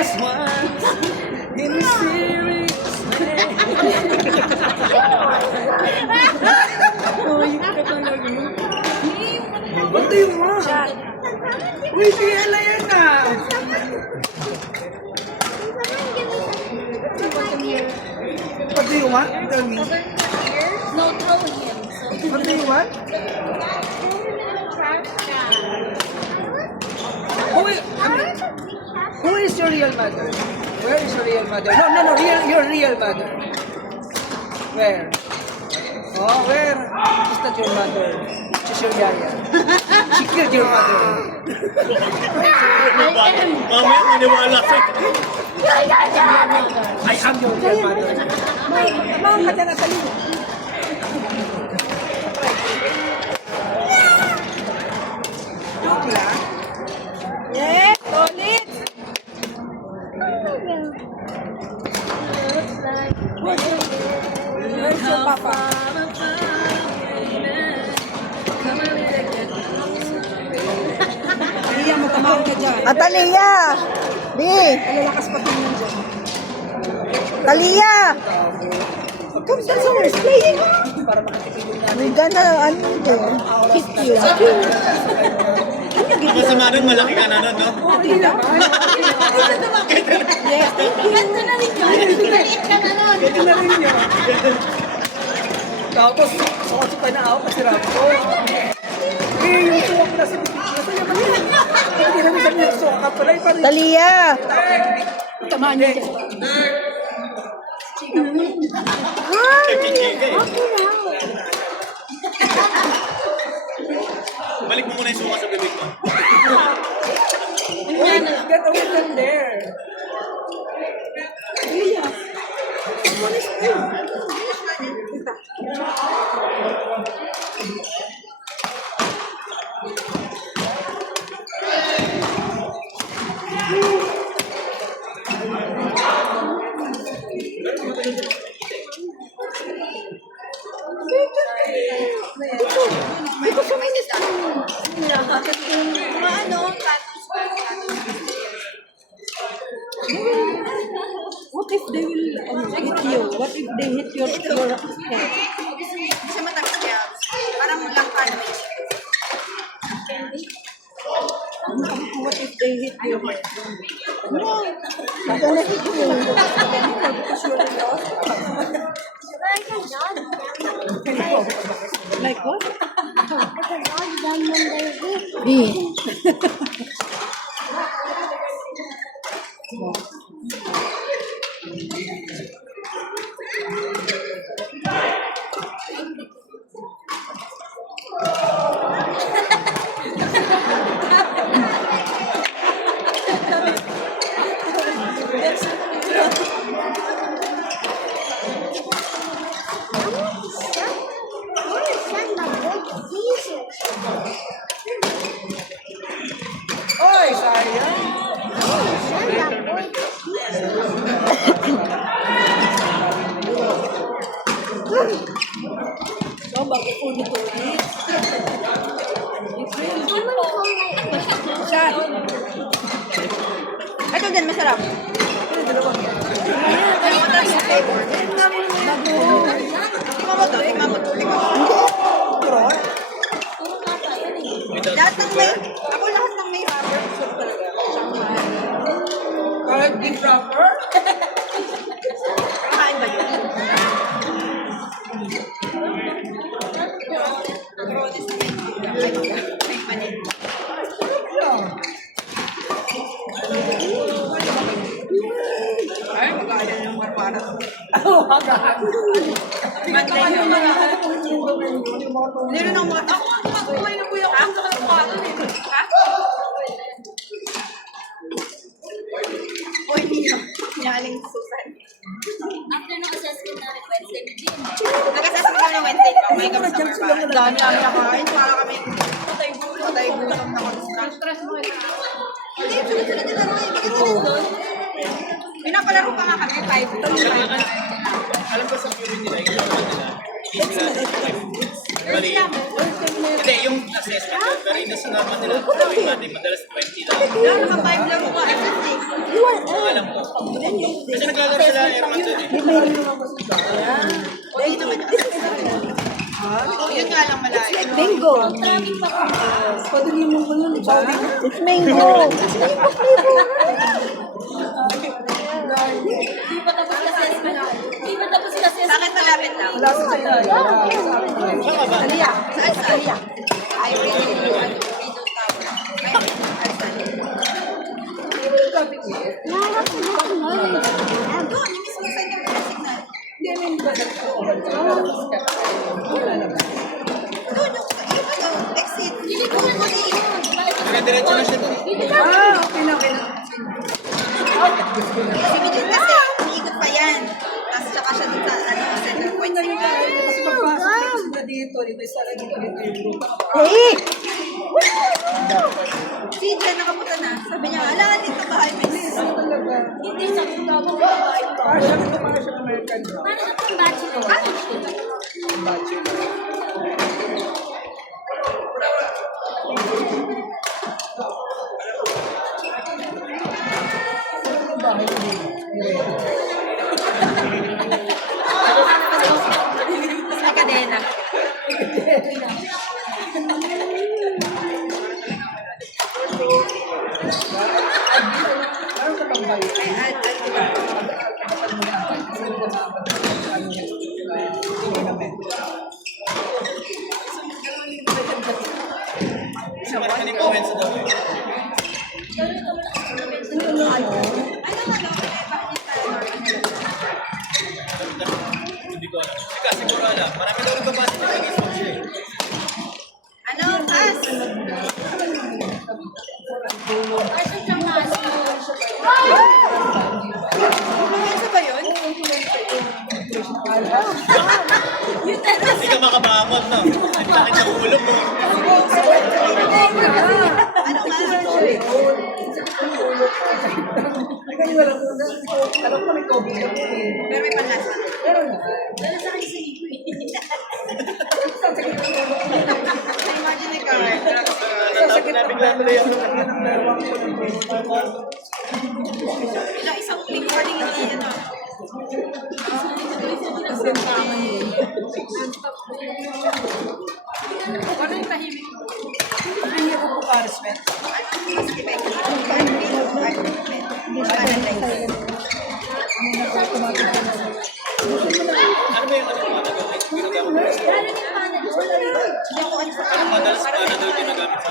just once in a serious way. Oh, yung katalaga. Ba't yung mo? Uy, si Ella yan na. What do you want? Tell me. No, throw him. What do you want? Who is your real mother? Where is your real mother? No, your real mother. Where? Oh, where? She's not your mother. She's your yaya. She killed your mother. Mamaya maniwala ka. I am your real mother. Mama, ka na tayo. Joke lang. Yes, ulit. Where's your papa? Liya, matamawag ka dyan. Atalia! Di! Malalakas pa tingnan dyan. Talia! Come down somewhere, playing. We're gonna, ano din? Hit you. Masama nun, malaki ka na nun, no? Yes, thank you. Ganda na rin yun. Maliit ka na nun. Ito na rin yun. Tapos, sukot pa na ako kasi rap ko. Yung suwak na sa bibig. Hindi namin sabi yung suwak ka pala. Talia! Tamaan niyo dyan. Balik mo muna yung suka sa bibig mo. Get away from there. What if they will hit you? What if they hit your head? Kasi matamis niya. Parang langka na may What if they hit your head? No! I'm gonna hit you. Like what? Di! Oy, sayang. So, bago po nito ulit. Shot. Ito din, masarap. Tikman mo to. Lahat ng may, ako lahat ng may rubber soup talaga. Kahit di proper. Kain ba yun? Ay, mag-aalan ng marmara. Oh, agad. Magkano yung mga Meron ng mga ako, kumain na kuya ko sa kwarto eh. Ha? Oy, niyo. Nyaling Susan. After ng assessment namin Wednesday, din. Nag-assessment kami ng Wednesday. May kami sa Marmara. Dami namin nakain. Para kami patay gutom na kami. Stress mo eh. Hindi, sunod-sunod nila rin. Hindi ka sunod doon. Pinapalaro pa nga kami. 5 to 5. Alam ko sa community nila, yung naman nila, Bali, hindi, yung assessment, pero yung nasunod nila, gawin natin, madalas 20 lang. Naka 5 laro ka. Ang alam ko. Kasi naglalaro sila Airman dun eh. Yun nga lang malayo. Bingo. It's mango. Sa akin malapit lang. Talia. Saan sa Talia? I really want to be those Doon, yung mismo sa inyo na signal. Doon, yung exit. Doon mo ni. Dire-diretso na siya dun. Si Mijin kasi, umiikot pa yan. Tapos tsaka siya dun sa center point signal. Kasi pagpasok sila dito, isa lang dito yung group. Hey! Si Jen nakapunta na. Sabi niya, ala, dito ba ay may Hindi sa tama ba? Para siya American. Sa kadena. Isa marami ni comments sa daw eh. Hindi ko alam. Ika, siguro alam. Marami daw nagbabasa ng Facebook siya eh. Ano, pass? Influenza ba yun? Hindi ka makabangon, no? Ang sakit sa ulo mo. Ano ba? Alam ko may COVID na Pero may panlasa. Imagine ni Carl. Natapos na bigla tuloy ako. Ilang isang recording hindi yun. Ano yung tahimik mo? Hindi ako po Parismet. Mas kibek. Ano ba yung ano yung mga nagagamit? Ginagamit mo sa madalas pa na daw ginagamit sa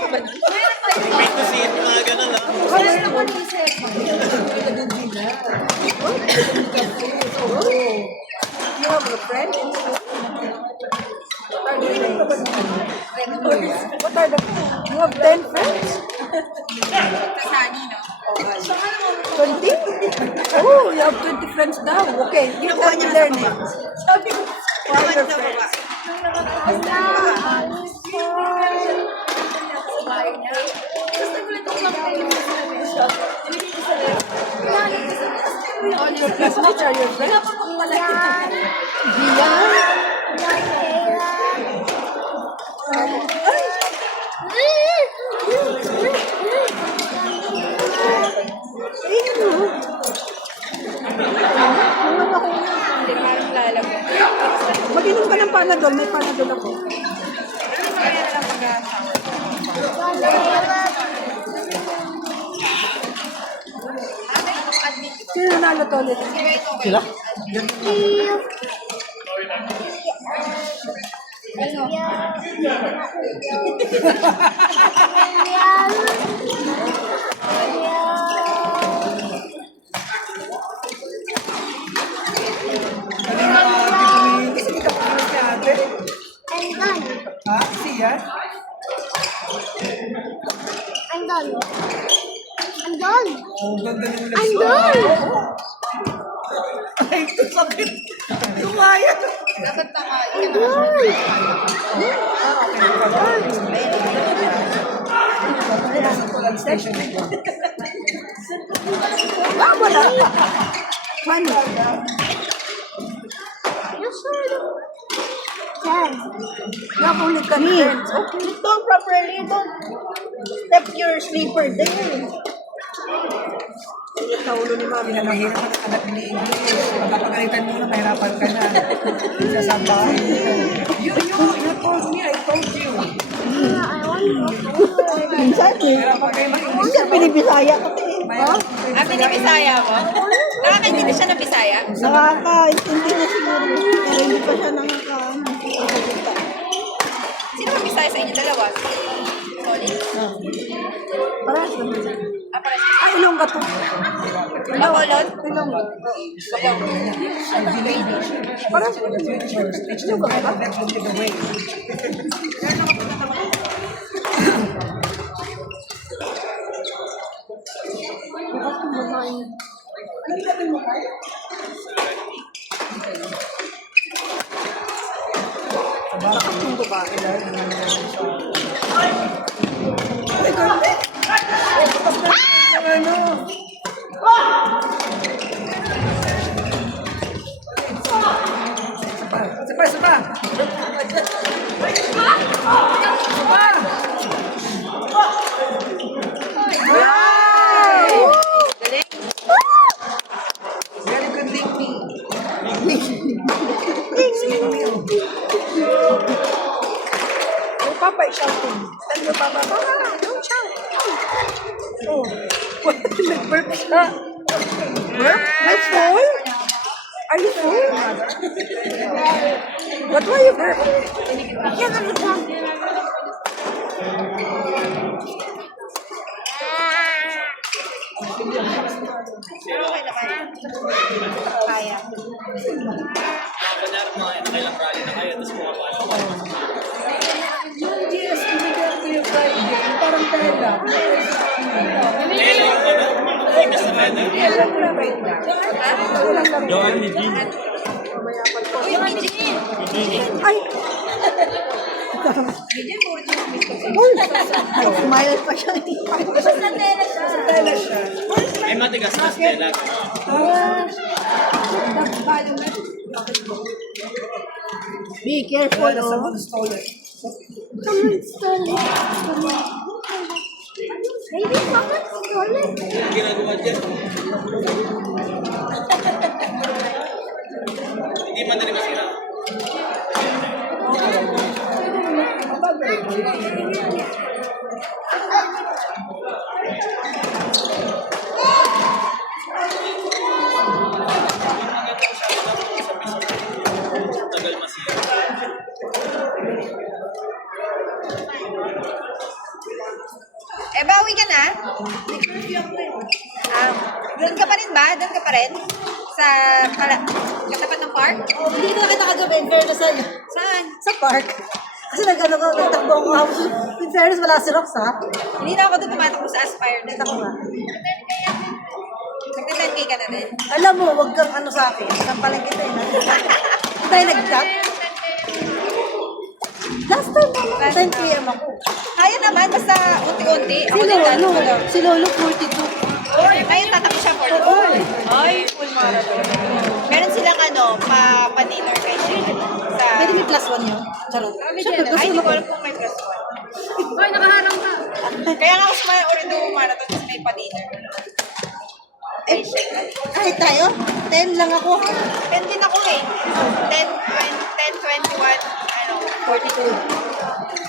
Wait to see it, mga ganun lang. You have a friend? What are the You have 10 friends? Kasani, no? 20? Oh, you have 20 friends now. Okay, you Kinukuha have niya to na sa learn baba. it. Kinukuha niya sa baba. All your classmates are your friends? Gia? Mag-inom ka ng Panadol. May Panadol ako. Sino nanalo to ulit? Sila? Kasi hindi ka pa si ate. Ha? Siya? I'm done. I'm done. Oh, ganda ng I'm legs. done. Ay, ito sakit. Lumaya. Dapat tama. I'm done. Station ito. Ah, wala. Funny. Ten. Not only confidence. Okay. Don't properly, don't step your sleeper there. Sa ulo ni Mami. Hindi na mahirap ang anak ni English. Magpapagalitan mo na, mahirapan ka na. Sa sabahay mo. You told me, I told you. I want Minsan eh. Mahirapan kayo mag-English. Minsan pinibisaya ko eh. Ah, pinibisaya mo? Nakakaintindi siya ng Bisaya? Nakakaintindi na siguro. Pero hindi pa siya nakakaano. Sino ba Bisaya sa inyo? Dalawa? Sorry. Parehas naman. Ah, para Ah, ilong ka to. Bacolod? Ilong. Parang sa futures, teach them how to let them take away. Bakit yung babae dahil Ay, grabe! Tapos na yung ano. Isa pa, isa pa! Galing. Very good link me. Singing me. Your papa is shouting. Tell your papa, Papa, don't shout. Oh. Nag-burp siya. Burp? That's full? Are you full? But why you burp? Okay naman. Kaya. Kanyari mga nakailang rally na kayo, tapos pumapalo ka. Yung GS, ibigay ko yung Friday, parang tela. Lelo yung ano? Ikas na feather. Alam mo na ba ito? Johan ni Jean. Uy, Eugene! Ay! Eugene, puro chismis ko. Smile pa siya. Tela siya. Ay, matigas na Stella. Be careful, Wala, oh. someone stole it. someone stole it. Maybe someone stole it. Ang ginagawa dyan. Hindi man na masira. Tagal masira. Eh, bawi ka na? Doon ka pa rin ba? Doon ka pa rin? Sa katapat ng park? Hindi ko nakita kagabi, in fairness sa'yo. Saan? Sa park. Kasi nagtakbo ako house. In fairness, wala si Rox, ha? Hindi na ako doon tumatakbo sa Aspire. Nakita ko nga. Nagka-10K ka na din. Alam mo, wag kang ano sa akin. Sampalan kita eh. Tayo nag-chat. Last time naman, 10 p.m. ako. Kaya naman, basta unti-unti. Si Ako din Lolo, gano'n. si Lolo 42. Ngayon tatakbo siya for Ay, full marathon. Meron silang pa-dinner kay Jane. Sa... Pwede may plus 1 yun. Charot. Siyempre, Ay, gusto hindi mo ko alam kung may plus 1. Hoy, nakaharang ka. Kaya nga ako sumaya ulit doon marathon kasi may pa-dinner. Ay, shit. Kahit tayo, 10 lang ako. 10 din ako eh. 10, 21, 42.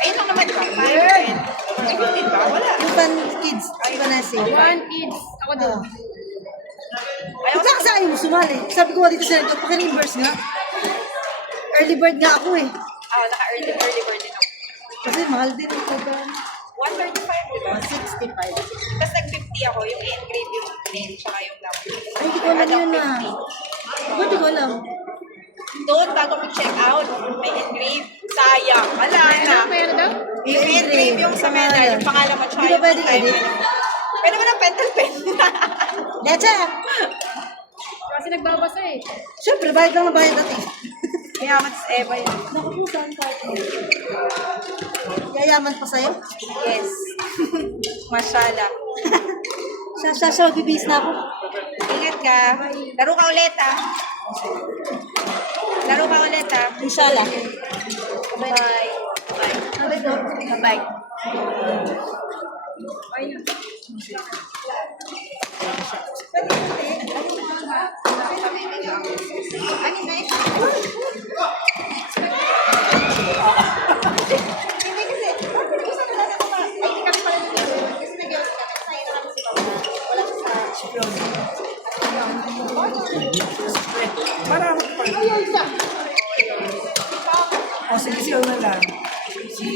Ayun lang naman ba? 5, 10. 15 ba? Wala. Iban kids, iban na si. kids. Ako doon. Ayaw ka sa ayaw mo sumali. Sabi ko nga dito sa ito, paki-reverse nga. Early bird nga ako eh. Naka-early bird din ako. Kasi mahal din ang taga 135, di ba? 65. Tapos nag-50 ako, yung engrave yung name, tsaka yung number. Ay, hindi ko alam yun na. Hindi ko alam. Doon, bago mag-check out, may engrave. Sayang. Wala na. Yung engrave yung sa medal, yung pangalan mo, tsaka Hindi ba yung pwedeng time. edit? Pwede mo ng pentel pen. Lecha! Kasi nagbabasa eh. Siyempre, bayad lang na bayad natin. Mayaman si Eva yun. Naku po, saan tayo? Yayaman pa sa'yo? Yes. Mashallah. Siya, bibis na ako. Ingat ka. Laro ka ulit ah. Laro ka ulit ha. Inshallah. Bye. Bye. Bye. Para ako pa. O, sige, siya na lang. Si...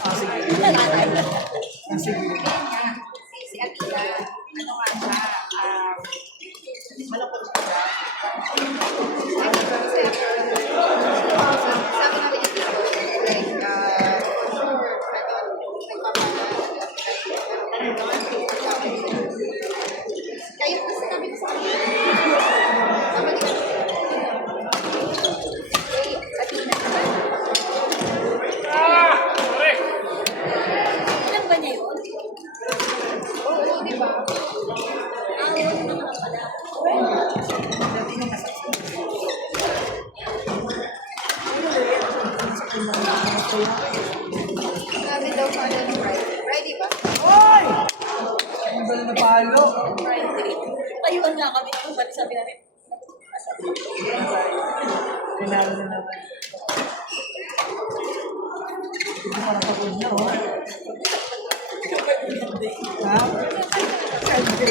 Ah, sige. Ah, sige. Si Atila, ano nga siya, malungkot siya. Sabi namin yung dito, like, for sure, kayo kasi kami sa kanya. Sabi niya, Atila. Ilan ba niya yun? Oo, di ba? Sabi daw sa ano ni Friday. Friday ba? Hoy! Ang dala na palo. Friday. Tayuan lang kami. Ano ba sabi namin? Pinalo na naman. Hindi ko pa nakapod na, oh. Ha? Kalde.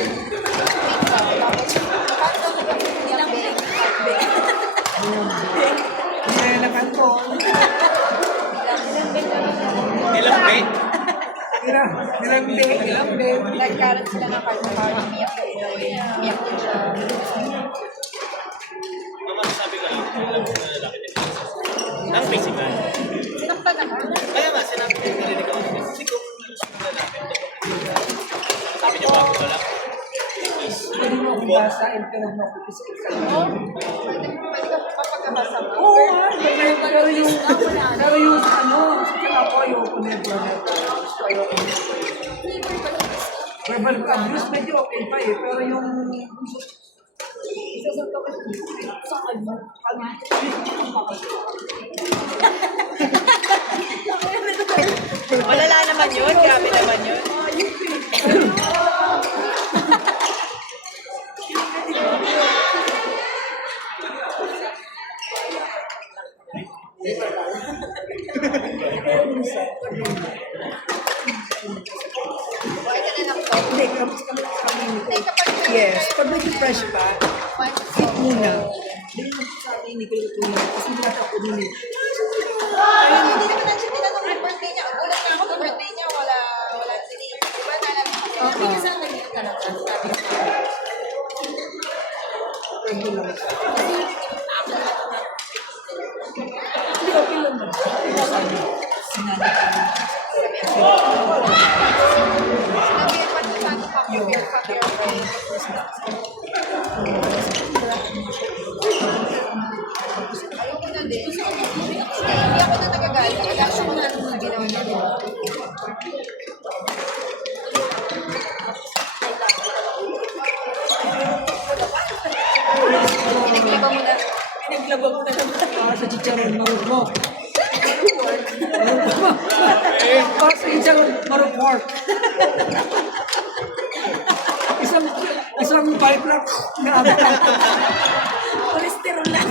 Kaya na kanto. Ilang bait? Ilang bed. Nagkaroon sila ng card. Umiyak din siya. Mama, sabi ka lang, ilang na lalaki din. That's physical. Sinaktan naman. Kaya nga, sinabi ko yung narinig ako. Kasi kung yung lalaki, sabi niya bago ka lang. Pwede mo akong basa, pero mo ako pisikip ka lang. Pwede ka papagkabasa mo. Oo, pero yung ano, ako yung kunento na verbal abuse, medyo okay pa eh, pero yung sa kanya, Malala naman yun. Grabe naman yun. Ito na lang po. hindi, kapag kami sa community. Hindi, kapag Yes, pag medyo fresh pa, sit muna. Hindi naman sa akin, hindi ko ito tulad. Kasi hindi natin ako din eh. Ayun, hindi naman natin tinanong yung birthday niya. Ulat na ako ng birthday niya. Wala sili. Diba nalaman ko? Hindi ka saan naging talaga. Sabi ko. Hindi lang. Kasi ako na ito na. Hindi, okay lang naman. Sabi, sinanay ka rin. Sabi yung paano pa ko yung ayoko na din. Hindi ako na nagagalit. Wala siyang mga sa ginawa niya. Pinaglaba mo na. Para sa chicharon marupok. Para sa chicharon marupok. Isang pipe lang na abot. Cholesterol na.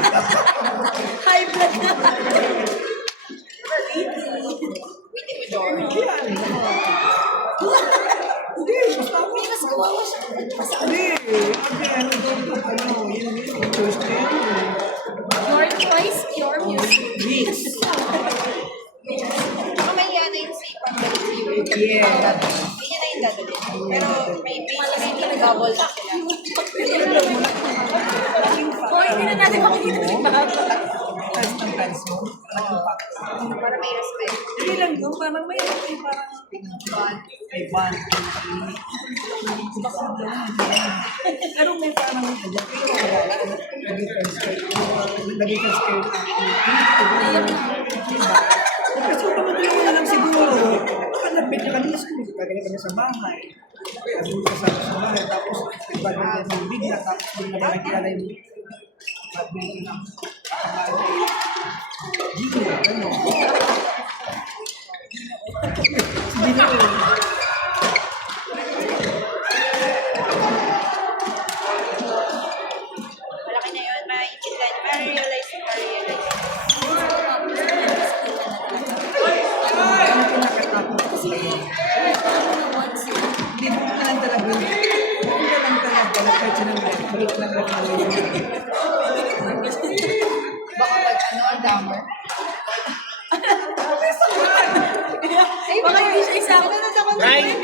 High blood na. Hindi, basta ako. Mas kawawa siya. Hindi, ano doon to, ano, yung choice na yun. Your choice, your music. Mix. Baka mahiya na yung si Pambalik si Yuri. Yeah. Hindi niya na yung dadalhin. Pero may double na sila. Hoy, hindi na natin makikita si Papa. Fans ng fans mo. Para may respect. Hindi lang doon, parang may parang may band. Pero may parang pero wala. Naging fans kayo. Kasi kung pamatuloy na lang siguro, baka nag-bet na kanina siguro. Gagawin kami sa bahay. Sabi ko sa bahay, tapos iba na yung bigla, tapos hindi na nakikilala yung Malaki na yun, maiintindihan niyo, ma-realize niyo, ma-realize. Hindi mo ka lang talaga. Hindi ka lang talaga. Kahit sinang break lang ako. Baka pag ano, ang dammer. Baka hindi siya isa. Right?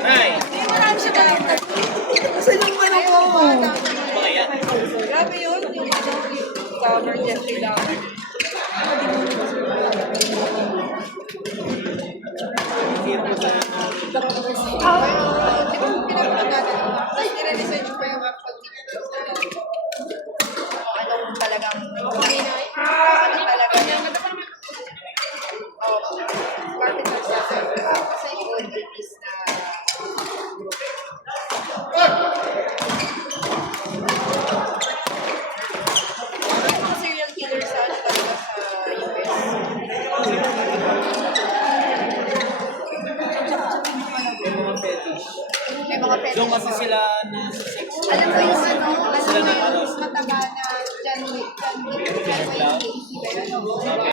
Right. Marami siya ba? Kasi yung ano ko. Baka yan. Grabe yun, yung ano, yung dammer, Jeffrey Dahmer. Di ba pinapanood natin? Tapos nire-research ko yung actual details na yun. Anong talagang, ano talaga yung, carpenter sa kasi yung is na mga serial killer sa ano talaga sa US. May mga fetish. Doon kasi sila na sa sex. Alam mo yung ano, alam mo yung mataba na dyan,